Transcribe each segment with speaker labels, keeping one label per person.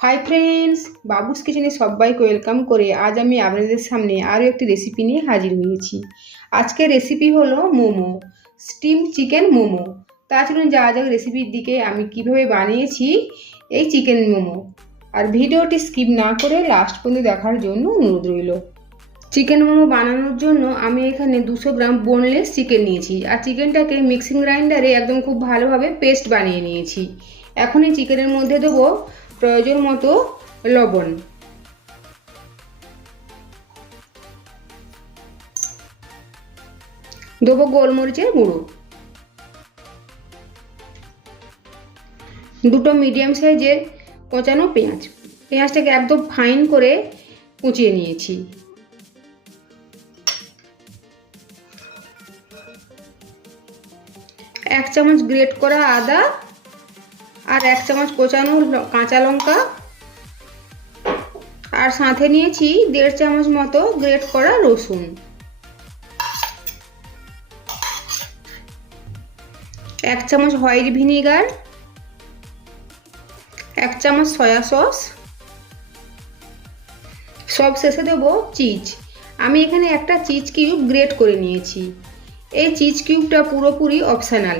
Speaker 1: Hi friends বাবুস কিচেনে সবাইকে welcome করে আজ আমি আপনাদের সামনে আরও একটি রেসিপি নিয়ে হাজির হয়েছি। আজকের রেসিপি হলো মোমো স্টিম চিকেন মোমো। তা চলুন যাওয়া যাক রেসিপির দিকে, আমি কীভাবে বানিয়েছি এই চিকেন মোমো। আর ভিডিওটি স্কিপ না করে লাস্ট পর্যন্ত দেখার জন্য অনুরোধ রইল। চিকেন মোমো বানানোর জন্য আমি এখানে দুশো গ্রাম বোনলেস চিকেন নিয়েছি। আর চিকেনটাকে মিক্সিং গ্রাইন্ডারে একদম খুব ভালোভাবে পেস্ট বানিয়ে নিয়েছি। এখন এই চিকেনের মধ্যে দেবো প্রয়োজন মতো লবণ। দেবো গোলমরিচের গুঁড়ো। দুটো মিডিয়াম সাইজের কোচানো পেঁয়াজ। পেঁয়াজটাকে একদম ফাইন করে কুচিয়ে নিয়েছি। এক চামচ গ্রেট করা আদা আর এক চামচ কোচানো কাঁচা লঙ্কা। আর সাথে নিয়েছি দেড় চামচ মতো গ্রেট করা রসুন। এক চামচ হোয়াইট ভিনিগার। এক চামচ সয়া সস। সব শেষে দেবো চিজ। আমি এখানে একটা চিজ কিউব গ্রেট করে নিয়েছি। এই চিজ কিউবটা পুরোপুরি অপশানাল।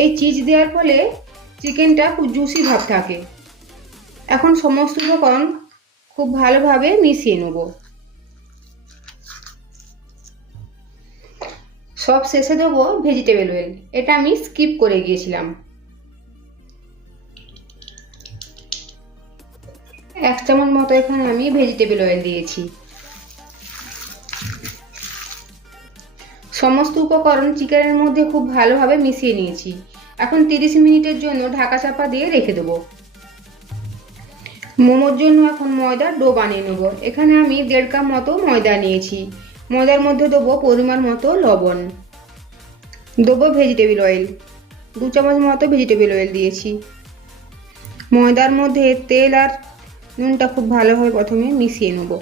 Speaker 1: এই চিজ দেওয়ার ফলে চিকেনটা খুব জুসি ভাব থাকে। এখন সমস্ত উপকরণ খুব ভালোভাবে মিশিয়ে নেব। সব শেষে দেবো ভেজিটেবল অয়েল এটা আমি স্কিপ করে গিয়েছিলাম। এক চামচ মতো এখানে আমি ভেজিটেবল অয়েল দিয়েছি। সমস্ত উপকরণ চিকেনের মধ্যে খুব ভালোভাবে মিশিয়ে নিয়েছি। এখন তিরিশ মিনিটের জন্য ঢাকা চাপা দিয়ে রেখে দেবো। মোমোর জন্য এখন ময়দার ডো বানিয়ে নেব। এখানে আমি দেড় কাপ মতো ময়দা নিয়েছি। ময়দার মধ্যে দেবো পরিমাণ মতো লবণ। দেবো ভেজিটেবিল অয়েল দু চামচ মতো ভেজিটেবিল অয়েল দিয়েছি। ময়দার মধ্যে তেল আর নুনটা খুব ভালোভাবে প্রথমে মিশিয়ে নেব।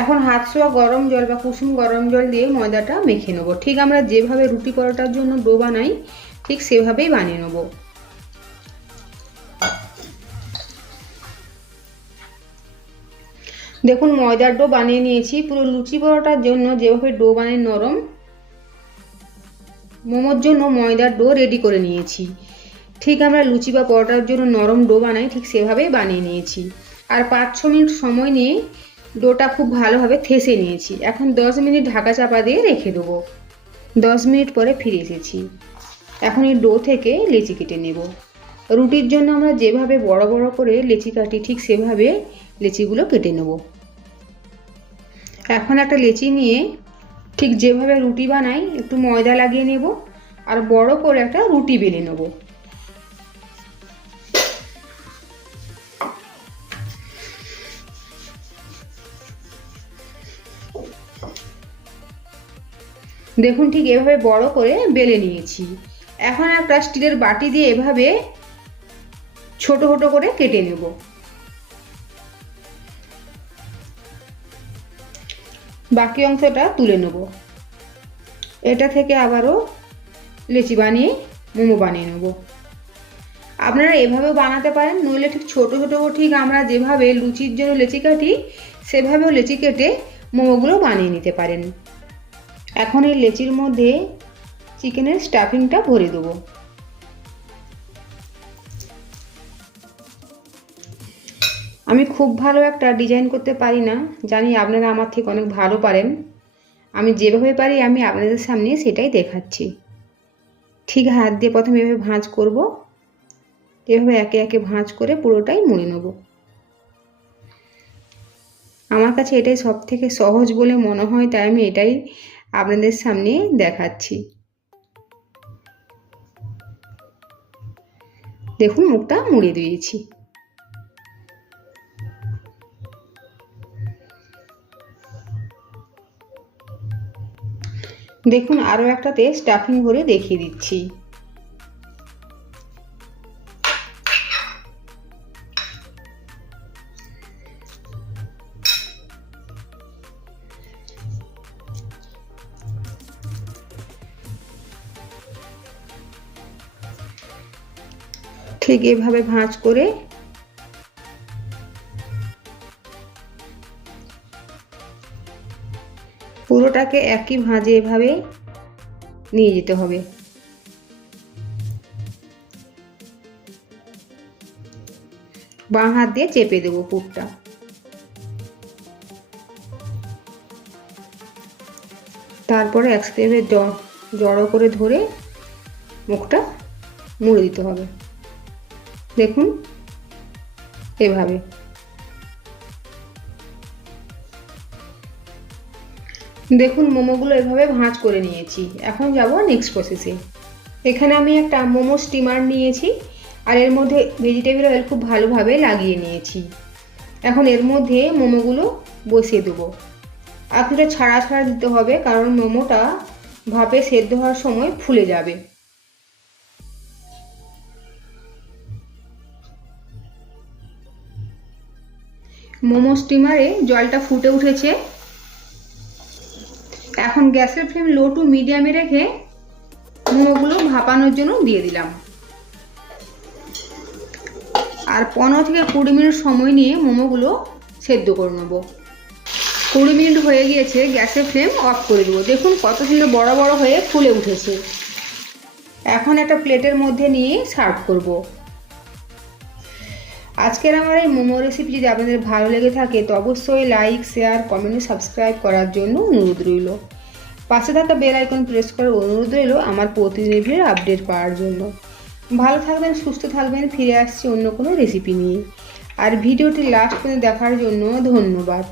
Speaker 1: এখন হাত ছোঁয়া গরম জল বা কুসুম গরম জল দিয়ে ময়দাটা মেখে নেব। ঠিক আমরা যেভাবে রুটি পরোটার জন্য ডো বানাই, ঠিক সেভাবেই বানিয়ে নেব। দেখুন, ময়দার ডো বানিয়ে নিয়েছি। পুরো লুচি পরোটার জন্য যেভাবে ডো বানিয়ে নরম, মোমোর জন্য ময়দার ডো রেডি করে নিয়েছি। ঠিক আমরা লুচি বা পরোটার জন্য নরম ডো বানাই, ঠিক সেভাবেই বানিয়ে নিয়েছি। আর পাঁচ ছ মিনিট সময় নিয়ে ডোটা খুব ভালোভাবে থেসে নিয়েছি। এখন দশ মিনিট ঢাকা চাপা দিয়ে রেখে দেবো। দশ মিনিট পরে ফিরে এসেছি। এখন এই ডো থেকে লেচি কেটে নেব। রুটির জন্য আমরা যেভাবে বড় বড় করে লেচি কাটি, ঠিক সেভাবে লেচিগুলো কেটে নেব। এখন একটা লেচি নিয়ে ঠিক যেভাবে রুটি বানাই, একটু ময়দা লাগিয়ে নেব আর বড় করে একটা রুটি বেলে নেব। দেখুন ঠিক এভাবে বড় করে বেলে নিয়েছি। এখন একটা স্টিলের বাটি দিয়ে এভাবে ছোট ছোট করে কেটে নেব। বাকি অংশটা তুলে নেব। এটা থেকে আবারও লেচি বানিয়ে, মোমো বানিয়ে নেব। আপনারা এভাবেও বানাতে পারেন, নইলে ঠিক ছোট ছোট ঠিক আমরা যেভাবে লুচির জন্য লেচি কাটি, সেভাবেও লেচি কেটে মোমোগুলো বানিয়ে নিতে পারেন। এখন এই লেচির মধ্যে চিকেনের স্টাফিংটা ভরে দেবো। আমি খুব ভালো একটা ডিজাইন করতে পারি না। জানি আপনারা আমার থেকে অনেক ভালো পারেন। আমি যেভাবে পারি, আমি আপনাদের সামনে সেটাই দেখাচ্ছি। ঠিক হাত দিয়ে প্রথমে এভাবে ভাঁজ করব। এভাবে একে একে ভাঁজ করে পুরোটাই মুড়ে নেব। আমার কাছে এটাই সব থেকে সহজ বলে মনে হয়, তাই আমি এটাই আপনাদের সামনে দেখাচ্ছি। দেখুন মুখটা মুড়ে দিয়েছি। দেখুন আরও একটাতে স্টাফিং ভরে দেখিয়ে দিচ্ছি। ঠিক এভাবে ভাঁজ করে পুরোটাকে একই ভাঁজে এভাবে নিয়ে যেতে হবে। বাঁ হাত দিয়ে চেপে দেবো পুরটা। তারপরে এক স্টেপে জড়ো করে ধরে মুখটা মুড়ে দিতে হবে। দেখুন, এভাবে। দেখুন, মোমোগুলো এভাবে ভাঁজ করে নিয়েছি। এখন যাব নেক্সট প্রসেসে এখানে আমি একটা মোমো স্টিমার নিয়েছি, আর এর মধ্যে ভেজিটেবিল অয়েল খুব ভালোভাবে লাগিয়ে নিয়েছি। এখন এর মধ্যে মোমোগুলো বসিয়ে দেবো। আপনাটা ছাড়া ছাড়া দিতে হবে, কারণ মোমোটা ভাপে সেদ্ধ হওয়ার সময় ফুলে যাবে। মোমো স্টিমারে জলটা ফুটে উঠেছে। এখন গ্যাসের ফ্লেম লো টু মিডিয়ামে রেখে মোমোগুলো ভাপানোর জন্য দিয়ে দিলাম। আর পনেরো থেকে কুড়ি মিনিট সময় নিয়ে মোমোগুলো সেদ্ধ করে নেব। কুড়ি মিনিট হয়ে গিয়েছে, গ্যাসের ফ্লেম অফ করে দেবো। দেখুন কত সুন্দর বড় বড় হয়ে ফুলে উঠেছে। এখন একটা প্লেটের মধ্যে নিয়ে সার্ভ করব। আজকের আমার এই মোমো রেসিপি যদি আপনাদের ভালো লেগে থাকে, তো অবশ্যই লাইক শেয়ার কমেন্ট সাবস্ক্রাইব করার জন্য অনুরোধ রইল। পাশে থাকা বেল আইকন প্রেস করার অনুরোধ রইল আমার প্রতিদিনের আপডেট পাওয়ার জন্য। ভালো থাকবেন, সুস্থ থাকবেন, ফিরে আসছি অন্য কোনো রেসিপি নিয়ে। আর ভিডিওটি লাস্ট পর্যন্ত দেখার জন্য ধন্যবাদ।